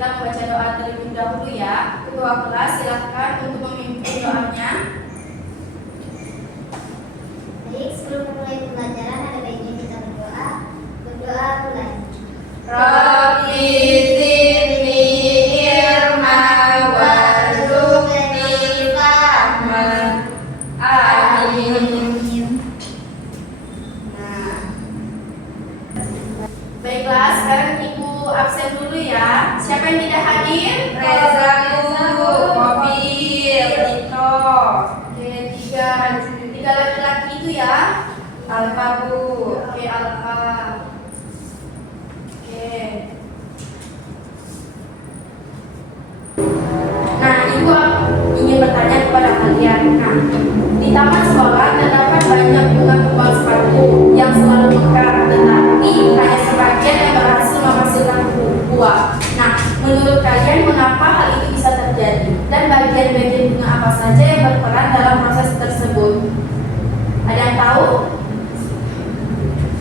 kita membaca doa terlebih dahulu ya. Ketua kelas silakan untuk memimpin doanya. Baik, sebelum memulai pembelajaran ada baiknya kita berdoa. Berdoa mulai. Rabbi zidni ilma warzuqni fahman. Amin. Nah, baiklah, sekarang Ibu absen dulu ya. Siapa yang tidak hadir? Reza Guru, Mobil, Tito. Oke, tiga laki-laki itu ya. Alfa Bu. Oke, Alfa. Oke. Nah, Ibu ingin bertanya kepada kalian. Nah, di taman sekolah terdapat banyak bunga kembang sepatu yang selalu mekar, tetapi hanya sebagian yang berhasil menghasilkan buah. Nah, menurut kalian mengapa hal itu bisa terjadi? Dan bagian-bagian bunga apa saja yang berperan dalam proses tersebut? Ada yang tahu?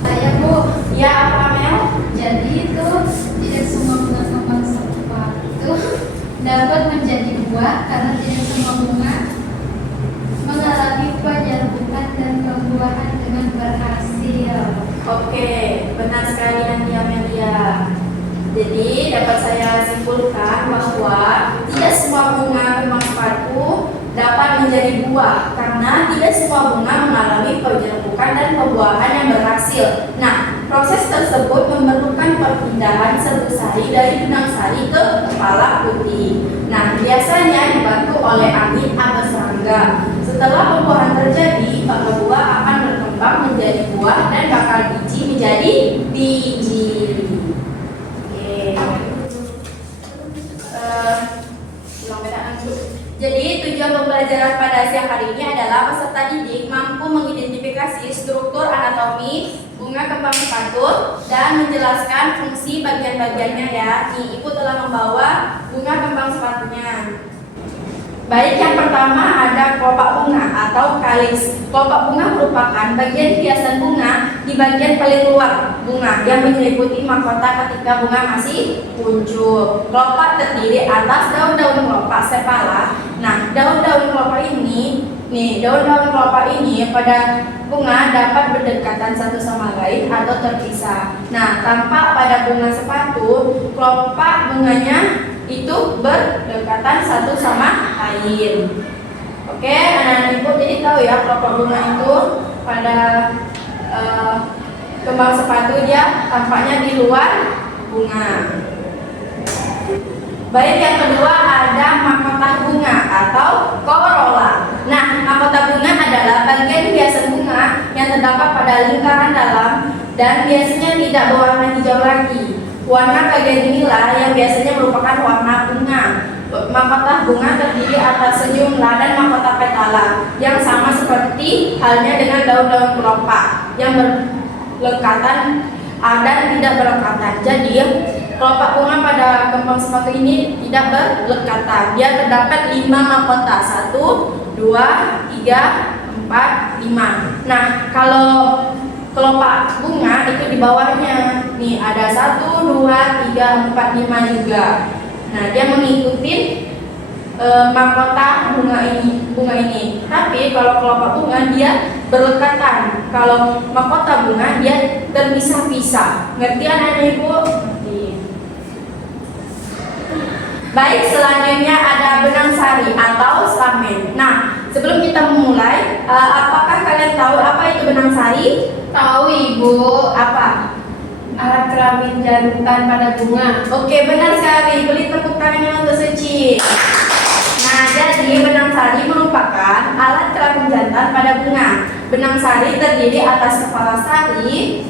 Saya Bu. Ya, apa Mel? Jadi itu tidak semua bunga kembang sepatu dapat menjadi buah karena tidak semua bunga mengalami penyerbukan dan pembuahan dengan berhasil. Oke, benar sekali Nanti Amelia. Jadi dapat saya simpulkan bahwa tidak semua bunga kembang sepatu dapat menjadi buah karena tidak semua bunga mengalami penyerbukan dan pembuahan yang berhasil. Nah, proses tersebut memerlukan perpindahan serbuk sari dari benang sari ke kepala putih. Nah, biasanya dibantu oleh angin atau serangga. Setelah pembuahan terjadi, maka buah akan berkembang menjadi buah dan bakal biji menjadi biji. Jadi tujuan pembelajaran pada siang hari ini adalah peserta didik mampu mengidentifikasi struktur anatomi bunga kembang sepatu dan menjelaskan fungsi bagian-bagiannya ya. Nih, Ibu telah membawa bunga kembang sepatunya. Baik, yang pertama ada kelopak bunga atau kaliks. Kelopak bunga merupakan bagian hiasan bunga di bagian paling luar bunga yang menyelimuti mahkota ketika bunga masih muncul. Kelopak terdiri atas daun-daun kelopak sepala. Nah, daun-daun kelopak ini pada bunga dapat berdekatan satu sama lain atau terpisah. Nah, tampak pada bunga sepatu, kelopak bunganya itu berdekatan satu sama lain. Oke, anak-anak Ibu jadi tahu ya kelopak bunga itu pada kembang sepatu dia tampaknya di luar bunga. Baik, yang kedua ada mahkota bunga atau corolla. Nah, mahkota bunga adalah bagian hiasan bunga yang terdapat pada lingkaran dalam dan biasanya tidak berwarna hijau lagi. Warna bagian inilah yang biasanya merupakan warna bunga. Mahkota bunga terdiri atas sejumlah dan mahkota petala yang sama seperti halnya dengan daun-daun kelopak yang berlekatan dan tidak berlekatan. Jadi kelopak bunga pada kembang sepatu ini tidak berlekatan. Dia terdapat 5 mahkota, 1, 2, 3, 4, 5. Nah, kalau kelopak bunga itu di bawahnya nih ada 1, 2, 3, 4, 5 juga. Nah, dia mengikuti mahkota bunga ini. Tapi kalau kelopak bunga dia berlekatan. Kalau mahkota bunga dia terpisah-pisah. Ngerti anak-anak Ibu? Ngerti. Baik, selanjutnya ada benang sari atau stamen. Nah, sebelum kita memulai, apakah kalian tahu apa itu benang sari? Tahu Ibu. Apa? Alat kelamin jantan pada bunga. Oke, benar sekali. Beri tepuk tangannya untuk Suci. Nah, jadi benang sari merupakan alat kelamin jantan pada bunga. Benang sari terdiri atas kepala sari,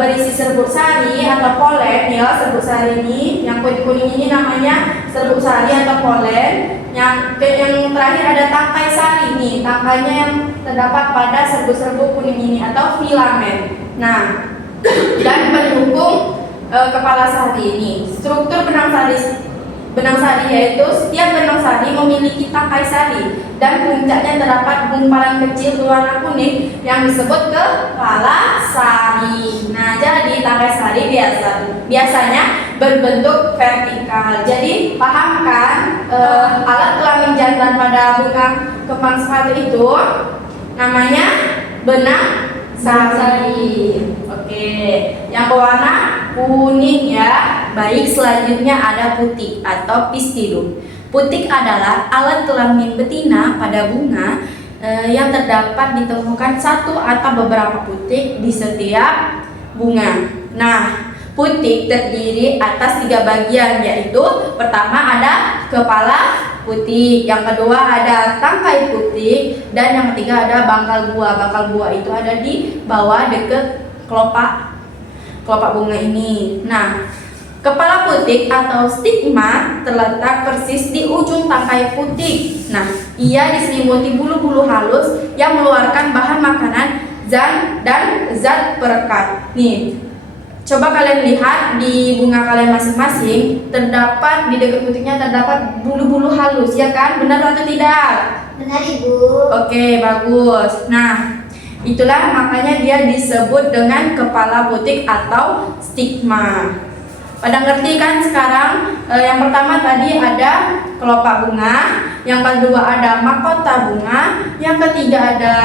berisi serbuk sari atau polen ya. Serbuk sari ini, yang kuning-kuning ini namanya serbuk sari atau polen. Yang terakhir ada tangkai sari nih. Tangkainya yang terdapat pada serbuk-serbuk kuning ini atau filamen. Nah, dan pendukung kepala sari ini. Struktur benang sari yaitu setiap benang sari memiliki tangkai sari dan puncaknya terdapat gumpalan kecil berwarna kuning yang disebut kepala sari. Nah, jadi tangkai sari biasanya berbentuk vertikal. Jadi paham kan alat kelamin jantan pada bunga kembang sepatu itu namanya benang sari. Oke, yang berwarna kuning ya. Baik, selanjutnya ada putik atau pistilum. Putik adalah alat kelamin betina pada bunga yang terdapat ditemukan satu atau beberapa putik di setiap bunga. Nah, putik terdiri atas 3 bagian, yaitu pertama ada kepala putik, yang kedua ada tangkai putik, dan yang ketiga ada bangkal buah. Bangkal buah itu ada di bawah dekat kelopak bunga ini. Nah, kepala putik atau stigma terletak persis di ujung tangkai putik. Nah, ia diselimuti bulu-bulu halus yang mengeluarkan bahan makanan dan zat perekat. Nih, coba kalian lihat di bunga kalian masing-masing, terdapat di dekat putiknya terdapat bulu-bulu halus, ya kan? Benar atau tidak? Benar, Ibu. Oke, bagus. Nah, itulah makanya dia disebut dengan kepala putik atau stigma. Pada ngerti kan sekarang? Yang pertama tadi ada kelopak bunga, yang kedua ada mahkota bunga, yang ketiga ada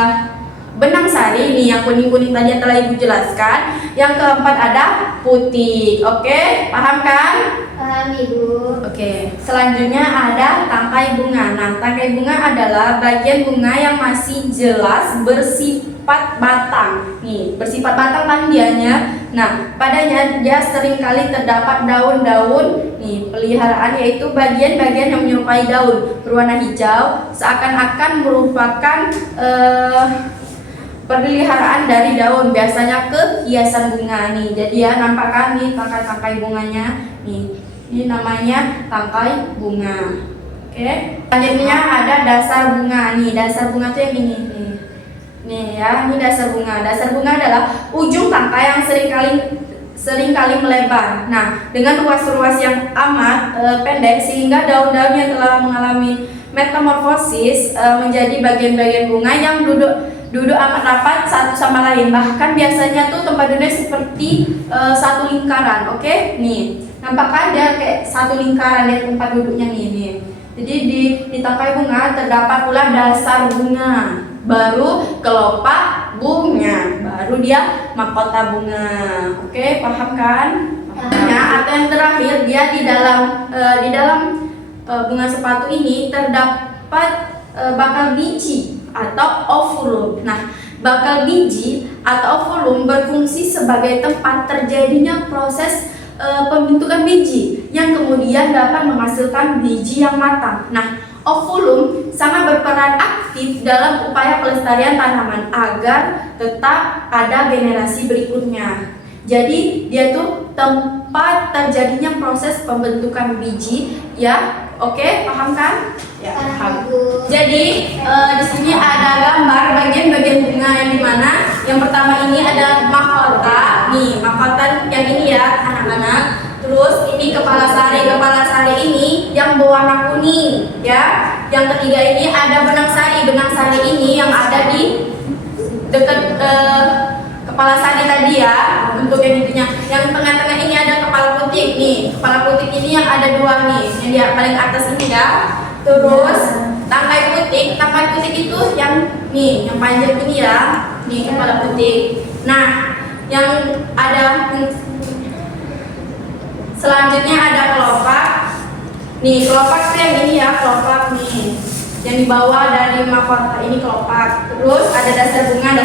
benang sari, ini yang kuning-kuning tadi yang telah Ibu jelaskan, yang keempat ada putik. Oke, paham kan? Paham, Ibu. Oke, selanjutnya ada tangkai bunga. Nah, tangkai bunga adalah bagian bunga yang masih jelas bersifat batang. Nih, bersifat batang kan dianya. Nah, padanya dia seringkali terdapat daun-daun nih peliharaan, yaitu bagian-bagian yang menyerupai daun berwarna hijau, seakan-akan merupakan peliharaan dari daun, biasanya ke hiasan bunga nih. Jadi ya, nampak kan nih tangkai-tangkai bunganya nih. Ini namanya tangkai bunga. Oke. Selanjutnya ada dasar bunga nih. Dasar bunga tuh yang ini nih. Nih ya, ini dasar bunga. Dasar bunga adalah ujung tangkai yang seringkali melebar. Nah, dengan ruas-ruas yang amat pendek sehingga daun-daun yang telah mengalami metamorfosis menjadi bagian-bagian bunga yang duduk amat rapat satu sama lain. Bahkan biasanya tuh tempat duduknya seperti satu lingkaran. Oke, nih nampak kan dia kayak satu lingkaran ya tempat duduknya nih. Jadi di tangkai bunga terdapat pula dasar bunga, baru kelopak bunga, baru dia mahkota bunga. Oke, paham kan? Nah, atau yang terakhir dia di dalam bunga sepatu ini terdapat bakal biji atau ovulum. Nah, bakal biji atau ovulum berfungsi sebagai tempat terjadinya proses pembentukan biji yang kemudian dapat menghasilkan biji yang matang. Nah, ovulum sangat berperan aktif dalam upaya pelestarian tanaman agar tetap ada generasi berikutnya. Jadi dia tuh tempat terjadinya proses pembentukan biji, ya. Oke, paham kan? Ya, paham. Jadi di sini ada gambar bagian-bagian bunga yang dimana yang pertama ini ada mahkota. Nih, mahkota yang ini ya, anak-anak. Terus ini kepala sari ini yang berwarna kuning, ya. Yang ketiga ini ada benang sari ini yang ada di dekat kepala sari tadi ya, untuk yang intinya. Yang tengah-tengah ini ada kepala putik nih. Kepala putik ini yang ada 2 nih, yang di paling atas ini ya. Terus tangkai putik itu yang nih, yang panjang ini ya. Nih kepala putik. Nah, yang ada selanjutnya ada kelopak. Nih, kelopak itu yang ini ya, kelopak nih. Yang dibawa dari mahkota ini kelopak. Terus ada dasar bunga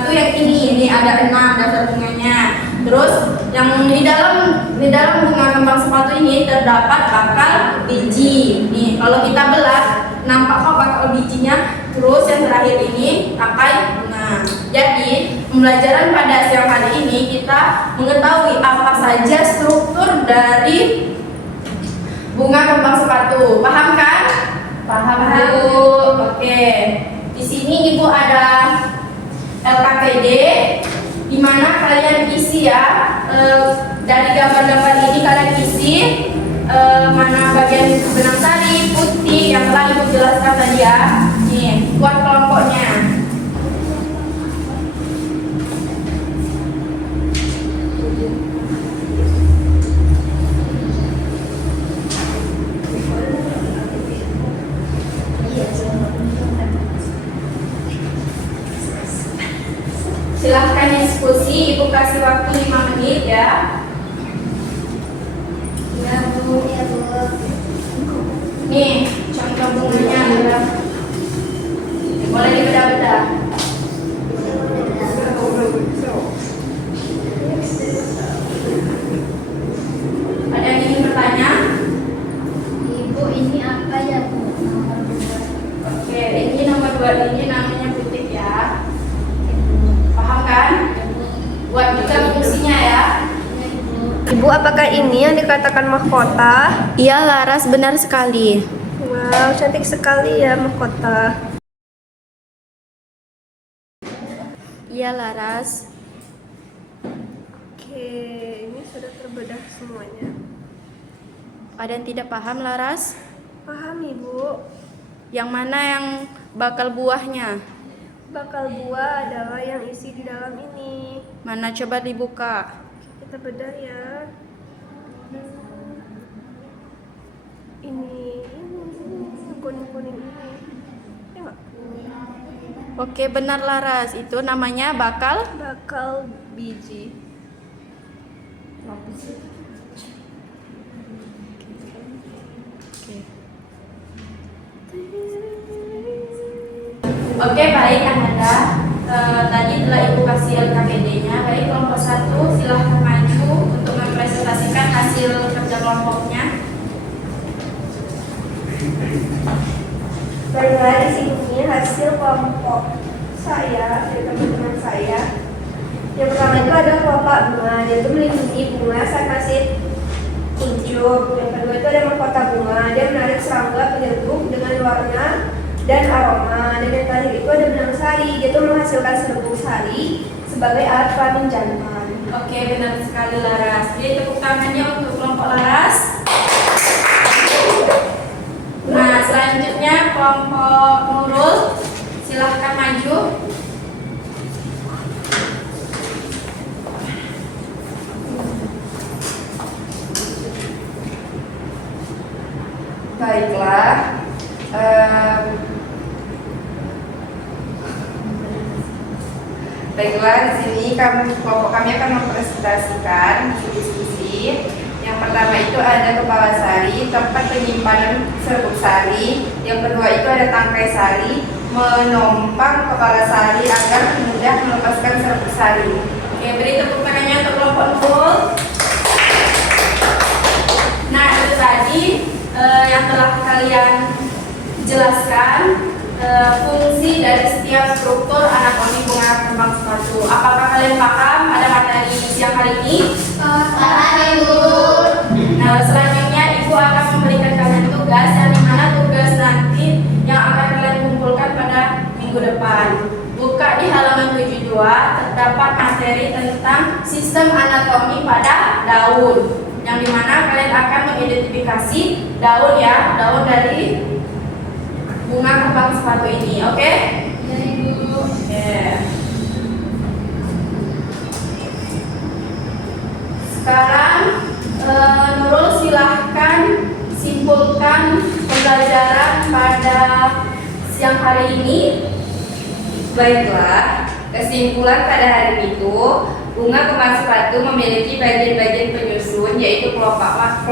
tuh yang ini ada 6 dasar bunganya. Terus yang di dalam bunga kembang sepatu ini terdapat bakal biji. Nih, kalau kita belah nampak kok bakal bijinya. Terus yang terakhir ini tangkai bunga. Jadi, pembelajaran pada siang hari ini kita mengetahui apa saja struktur dari bunga kembang sepatu. Paham kan? Paham, Bu. Oke. Di sini Ibu ada LKPD di mana kalian isi ya. Dari gambar-gambar ini kalian isi mana bagian benang sari, putih yang telah Ibu jelaskan tadi ya. Nih, buat kelompoknya. waktu 5 menit ya. Ya Bu. Nih, contoh bunganya ya. Boleh dibedah-bedah. Ada yang ingin bertanya? Ibu, ini apa ya Bu? Nomor 2. Oke, ini nomor 2 ini namanya butik ya. Paham kan? Buat juga fungsinya ya. Ibu, apakah ini yang dikatakan mahkota? Iya Laras, benar sekali. Wow, cantik sekali ya mahkota. Iya Laras. Oke, ini sudah terbedah semuanya. Ada yang tidak paham Laras? Paham Ibu. Yang mana yang bakal buahnya? Bakal buah adalah yang isi di dalam ini. Mana coba dibuka? Kita bedah ya. Ini kuning-kuning ini. Tengok. Oke, benar Laras. Itu namanya bakal. Bakal biji. Oke, baik Ananda. Tadi telah Ibu kasih LKPD-nya. Baik, kelompok 1 silahkan maju untuk mempresentasikan hasil kerja kelompoknya. Baiklah, di sini hasil kelompok saya dari teman-teman saya. Yang pertama itu ada kelompok bunga, yaitu melindungi bunga saat masih kuncup. Yang kedua itu ada mahkota bunga, dia menarik serangga penyerbuk dengan warna dan aroma. Dan yang terakhir itu ada benang sari, dia itu menghasilkan serbuk sari sebagai alat kelamin jantan. Oke, benar sekali Laras. Jadi tepuk tangannya untuk kelompok Laras. Nah, selanjutnya kelompok Nurul, silahkan maju. Baiklah, di sini kelompok kami akan mempresentasikan diskusi. Yang pertama itu ada kepala sari, tempat penyimpanan serbuk sari. Yang kedua itu ada tangkai sari, menompang kepala sari agar mudah melepaskan serbuk sari. Oke, beri tepuk tangannya untuk kelompok Nurul. Nah, itu tadi yang telah kalian jelaskan fungsi dari setiap struktur anatomi bunga kembang sepatu. Apakah kalian paham ada materi siang hari ini? Paham Ibu. Nah, selanjutnya Ibu akan memberikan kalian tugas yang dimana tugas nanti yang akan kalian kumpulkan pada minggu depan. Buka di halaman 72, terdapat materi tentang sistem anatomi pada daun, yang dimana kalian akan mengidentifikasi daun ya, daun dari bunga kembang sepatu ini, oke? Ya Ibu. Sekarang Nurul silahkan simpulkan pembelajaran pada siang hari ini. Baiklah, kesimpulan pada hari itu, bunga kembang sepatu memiliki bagian-bagian penyusun, yaitu kelopak,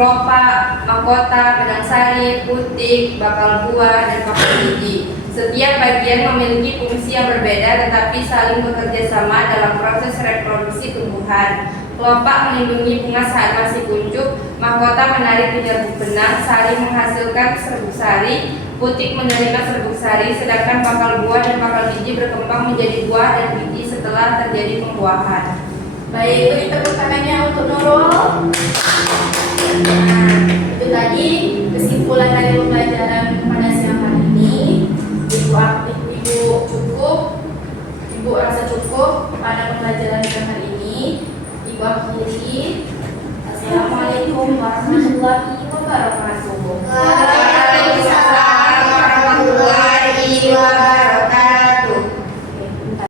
mahkota, benang sari, putik, bakal buah, dan bakal biji. Setiap bagian memiliki fungsi yang berbeda tetapi saling bekerja sama dalam proses reproduksi tumbuhan. Kelopak melindungi bunga saat masih kuncup, mahkota menarik penyerbuk benang, sari menghasilkan serbuk sari, putik menerima serbuk sari, sedangkan bakal buah dan bakal biji berkembang menjadi buah dan biji setelah terjadi pembuahan. Baik, beri tepuk tangannya untuk Nurul. Nah, itu tadi kesimpulan dari pembelajaran pada siang hari ini. Ibu rasa cukup pada pembelajaran siang hari ini. Ibu akhiri. Assalamualaikum warahmatullahi wabarakatuh. Waalaikumsalam warahmatullahi wabarakatuh.